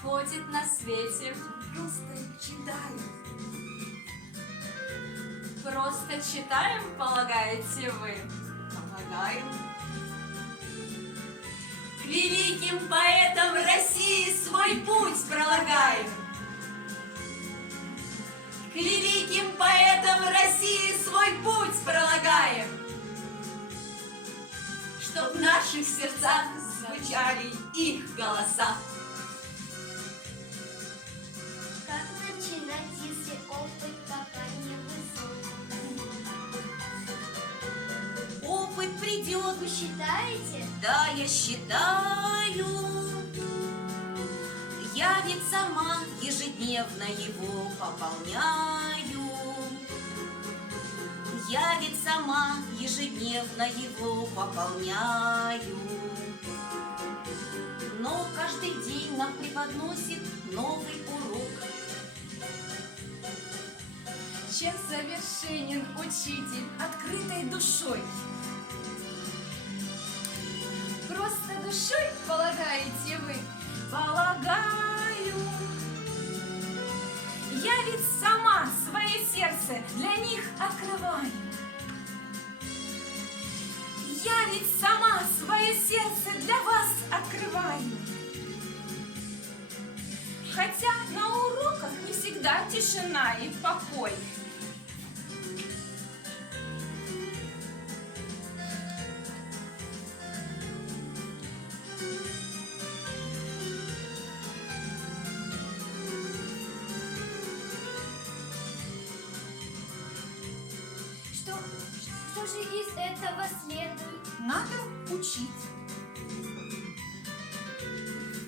происходит на свете. Просто читаю. Просто читаем, полагаете вы? Помогаем. К великим поэтам России свой путь пролагаем. К великим поэтам России свой путь пролагаем. Чтоб в наших сердцах звучали их голоса. Как начинать, если опыт пока не высок? Опыт придет. Вы считаете? Да, я считаю. Я ведь сама ежедневно его пополняю. Я ведь сама ежедневно его пополняю. Но каждый день нам преподносит новый урок. Чем совершенен учитель открытой душой? Просто душой, полагаете вы? Полагаю. Я ведь сама свое сердце для них открываю. Я ведь сама свое сердце для вас открываю. Хотя на уроках не всегда тишина и покой. Что же из этого следует? Надо учить.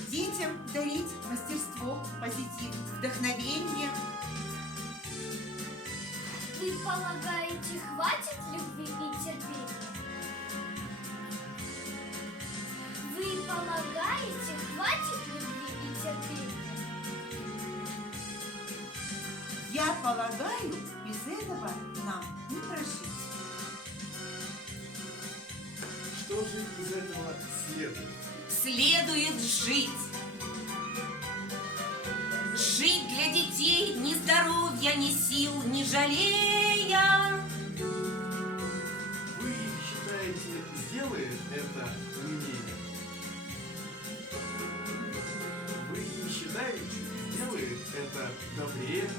Детям дарить мастерство, позитив, вдохновение. Вы полагаете, хватит любви и терпения? Вы полагаете, хватит любви и терпения? Я полагаю, без этого нам не прожить. Что же из этого следует? Следует жить. Жить для детей ни здоровья, ни сил, не жалея. Вы считаете, сделает это умнее? Вы не считаете, сделает это добрее?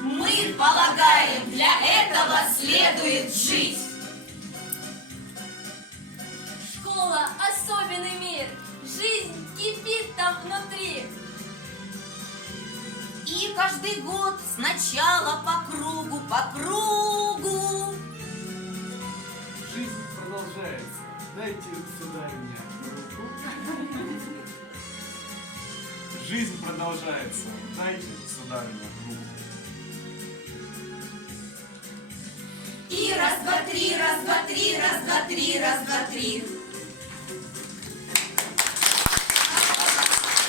Мы полагаем, для этого следует жить. Школа – особенный мир. Жизнь кипит там внутри. И каждый год сначала по кругу, по кругу. Жизнь продолжается. Дайте, сударыня, руку. Жизнь продолжается. Дайте, сударыня, руку. И раз, два, три, раз, два, три, раз, два, три, раз, два, три.